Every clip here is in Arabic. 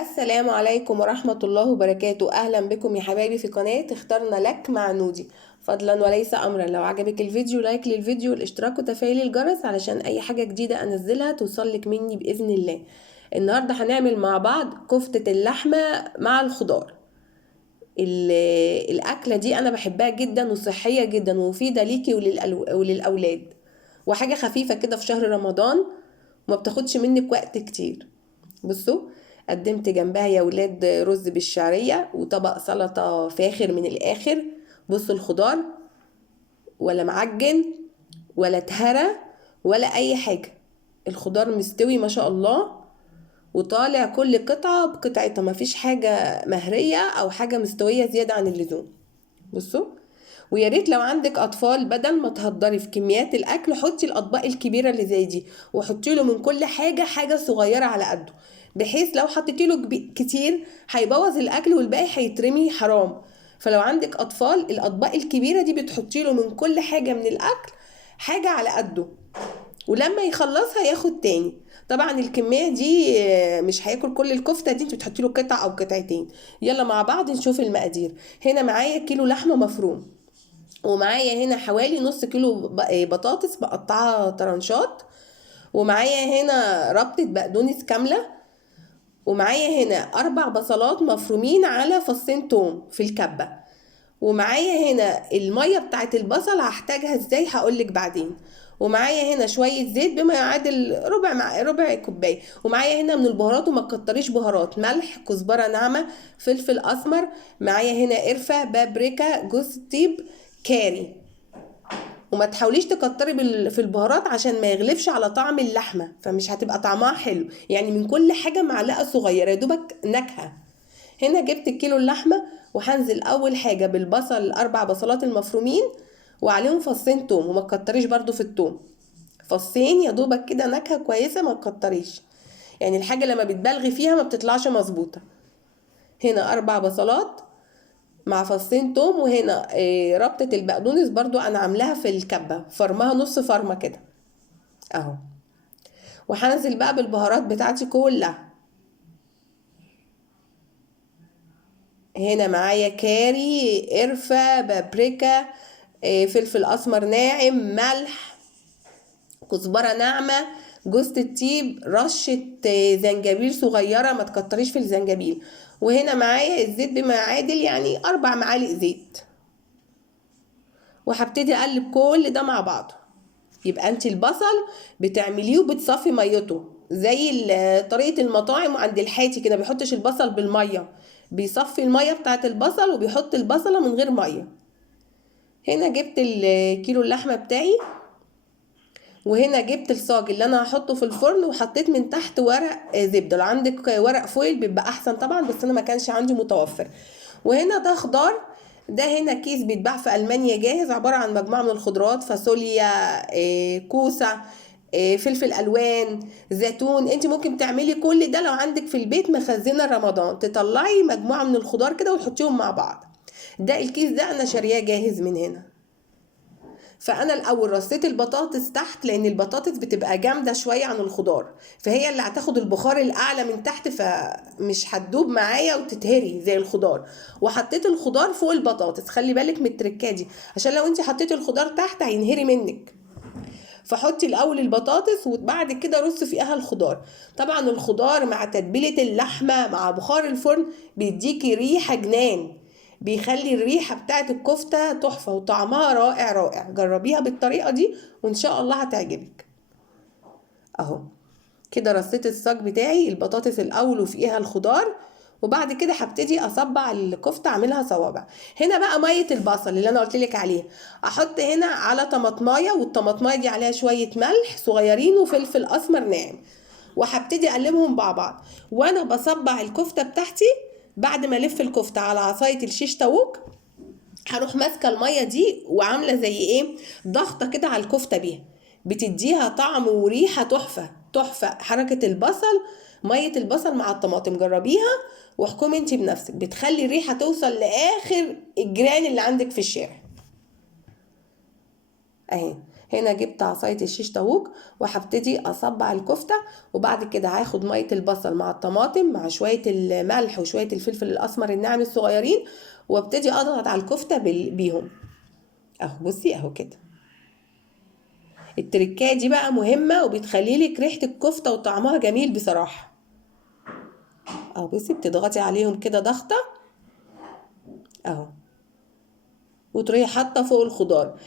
السلام عليكم ورحمة الله وبركاته. أهلا بكم يا حبايبي في قناة اخترنا لك مع نودي. فضلا وليس أمرا، لو عجبك الفيديو لايك للفيديو والاشتراك وتفعيل الجرس علشان أي حاجة جديدة أنزلها توصلك مني بإذن الله. النهاردة هنعمل مع بعض كفتة اللحمة مع الخضار. الأكلة دي أنا بحبها جدا وصحية جدا ومفيدة ليكي وللأولاد، وحاجة خفيفة كده في شهر رمضان وما بتاخدش منك وقت كتير. بصوا، قدمت جنبها يا ولاد رز بالشعرية وطبق سلطة فاخر من الآخر. بصوا الخضار ولا معجن ولا اتهرى ولا أي حاجة، الخضار مستوي ما شاء الله وطالع كل قطعة بقطعتها، مفيش حاجة مهرية أو حاجة مستوية زيادة عن اللزوم. بصوا، ويا ريت لو عندك اطفال بدل ما تهدري في كميات الاكل حطي الاطباق الكبيره اللي زي دي وحطي له من كل حاجه حاجه صغيره على قده، بحيث لو حطيتي له كتير هيبوظ الاكل والباقي هيترمي حرام. فلو عندك اطفال الاطباق الكبيره دي بتحطي له من كل حاجه من الاكل حاجه على قده، ولما يخلصها ياخد تاني. طبعا الكميه دي مش هياكل كل الكفته دي، انت بتحطي له قطعه او قطعتين. يلا مع بعض نشوف المقادير. هنا معايا كيلو لحمه مفروم، ومعايا هنا حوالي نص كيلو بطاطس بقطعها طرنشات، ومعايا هنا ربطة بقدونس كاملة، ومعايا هنا 4 بصلات مفرومين على فصين توم في الكبة، ومعايا هنا المية بتاعت البصل هحتاجها ازاي هقولك بعدين، ومعايا هنا شوية زيت بما يعادل ربع كوباية، ومعايا هنا من البهارات وما تكتريش بهارات: ملح، كزبرة ناعمة، فلفل أسمر، معايا هنا قرفة، بابريكا، جوز الطيب، كاري. وما تحاوليش تكتري في البهارات عشان ما يغلبش على طعم اللحمه، فمش هتبقى طعمها حلو. يعني من كل حاجه معلقه صغيره يا دوبك نكهه. هنا جبت الكيلو اللحمه وهنزل اول حاجه بالبصل، 4 بصلات المفرومين وعليهم فصين توم، وما تكتريش برضو في التوم، فصين يا دوبك كده نكهه كويسه، ما تكتريش. يعني الحاجه لما بتبالغي فيها ما بتطلعش مظبوطه. هنا 4 بصلات مع فصين توم، وهنا ربطة البقدونس برضو انا عاملاها في الكبة، فرمها نص فرمة كده اهو. وهنزل بقى بالبهارات بتاعتي كلها. هنا معايا كاري، قرفة، بابريكا، فلفل اسمر ناعم، ملح، كزبرة ناعمة، جوزة الطيب، رشة زنجبيل صغيرة، ما تكتريش في الزنجبيل. وهنا معايا الزيت بما يعادل يعني 4 معالق زيت، وهبتدي اقلب كل ده مع بعضه. يبقى انت البصل بتعمليه وبتصفي ميته زي طريقة المطاعم عند الحاتي كده، بيحطش البصل بالمية، بيصفي المية بتاعت البصل وبيحط البصلة من غير مية. هنا جبت الكيلو اللحمة بتاعي، وهنا جبت الصاج اللي انا هحطه في الفرن، وحطيت من تحت ورق زبدة. لو عندك ورق فويل بيبقى احسن طبعا، بس انا ما كانش عندي متوفر. وهنا ده خضار، ده هنا كيس بيتباع في ألمانيا جاهز، عبارة عن مجموعة من الخضروات: فاصوليا، كوسة، فلفل ألوان، زيتون. انت ممكن تعملي كل ده لو عندك في البيت مخزنة رمضان، تطلعي مجموعة من الخضار كده وتحطيهم مع بعض. ده الكيس ده انا شارياه جاهز من هنا. فانا الاول رصيت البطاطس تحت، لان البطاطس بتبقى جامده شويه عن الخضار، فهي اللي هتاخد البخار الاعلى من تحت، فمش هتدوب معايا وتتهري زي الخضار. وحطيت الخضار فوق البطاطس، خلي بالك من التركه دي عشان لو انت حطيتي الخضار تحت هينهري منك. فحطي الاول البطاطس وبعد كده رصي فيها الخضار. طبعا الخضار مع تتبيله اللحمه مع بخار الفرن بيديكي ريحه جنان، بيخلي الريحه بتاعت الكفته تحفه وطعمها رائع رائع. جربيها بالطريقه دي وان شاء الله هتعجبك. اهو كده رصيت الصاج بتاعي البطاطس الاول وفيها الخضار، وبعد كده هبتدي اصبع الكفته اعملها صوابع. هنا بقى ميه البصل اللي انا قلت لك عليها، احط هنا على طماطمايه، والطماطمايه دي عليها شويه ملح صغيرين وفلفل اسمر ناعم، وهبتدي اقلبهم مع بعض وانا بصبع الكفته بتاعتي. بعد ما الف الكفته على عصايه الشيش طاووق، هروح ماسكه الميه دي وعامله زي ايه، ضغطه كده على الكفته بيها، بتديها طعم وريحه تحفه تحفه. حركه البصل، ميه البصل مع الطماطم جربيها واحكمي انت بنفسك، بتخلي الريحه توصل لاخر الجيران اللي عندك في الشارع. اهي هنا جبت عصاية الشيش طاووق وهبتدي اصبع الكفتة، وبعد كده هاخد مية البصل مع الطماطم مع شوية الملح وشوية الفلفل الاسمر الناعم الصغيرين، وابتدي اضغط على الكفتة بيهم اهو. بصي اهو كده. التركايه دي بقى مهمة وبتخليلك ريحة الكفتة وطعمها جميل بصراحة اهو. بصي بتضغطي عليهم كده ضغطة اهو، وتروحي حاطة فوق الخضار.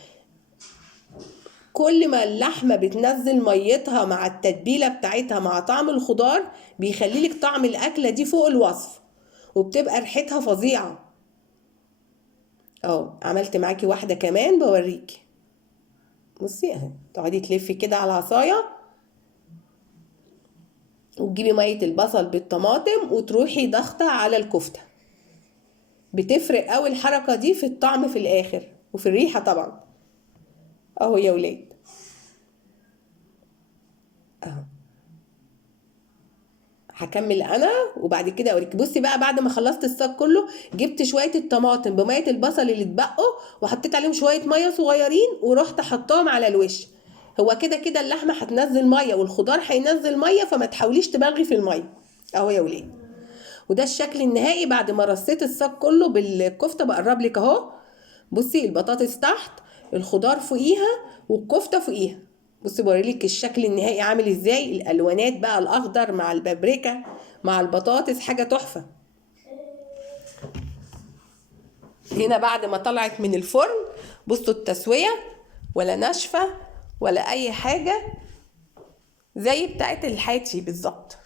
كل ما اللحمة بتنزل ميتها مع التتبيلة بتاعتها مع طعم الخضار بيخليلك طعم الأكلة دي فوق الوصف، وبتبقى ريحتها فظيعة اهو. عملت معاكي واحدة كمان بوريكي. بصي اهي، تقعدي تلفي كده على العصاية وتجيبي مية البصل بالطماطم وتروحي ضغطة على الكفتة. بتفرق قوي الحركة دي في الطعم في الآخر وفي الريحة طبعا اهو يا ولاد اهو. هكمل انا وبعد كده اوريك. بصي بقى بعد ما خلصت الصاج كله جبت شويه الطماطم بميه البصل اللي اتبقوا وحطيت عليهم شويه ميه صغيرين ورحت حطاهم على الوش. هو كده كده اللحمه هتنزل ميه والخضار هينزل ميه، فما تحاوليش تبالغي في الميه اهو يا ولاد. وده الشكل النهائي بعد ما رصيت الصاج كله بالكفته. بقرب لك اهو. بصي البطاطس تحت، الخضار فوقيها والكفته فوقيها. بصي بوريلك الشكل النهائي عامل ازاي. الالوانات بقى الاخضر مع البابريكا مع البطاطس حاجه تحفه. هنا بعد ما طلعت من الفرن بصوا التسويه ولا ناشفه ولا اي حاجه، زي بتاعت الحاتي بالظبط.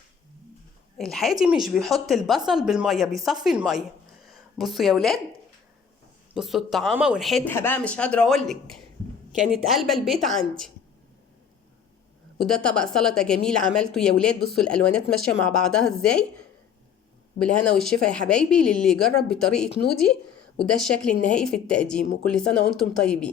الحاتي مش بيحط البصل بالميه، بيصفي الميه. بصوا يا ولاد، بصوا الطعامه وريحتها بقى مش قادره اقولك، كانت قلبة البيت عندي. وده طبق سلطه جميل عملته يا ولاد. بصوا الالوانات ماشيه مع بعضها ازاي. بالهنا والشفا يا حبايبي للي يجرب بطريقه نودي. وده الشكل النهائي في التقديم، وكل سنه وانتم طيبين.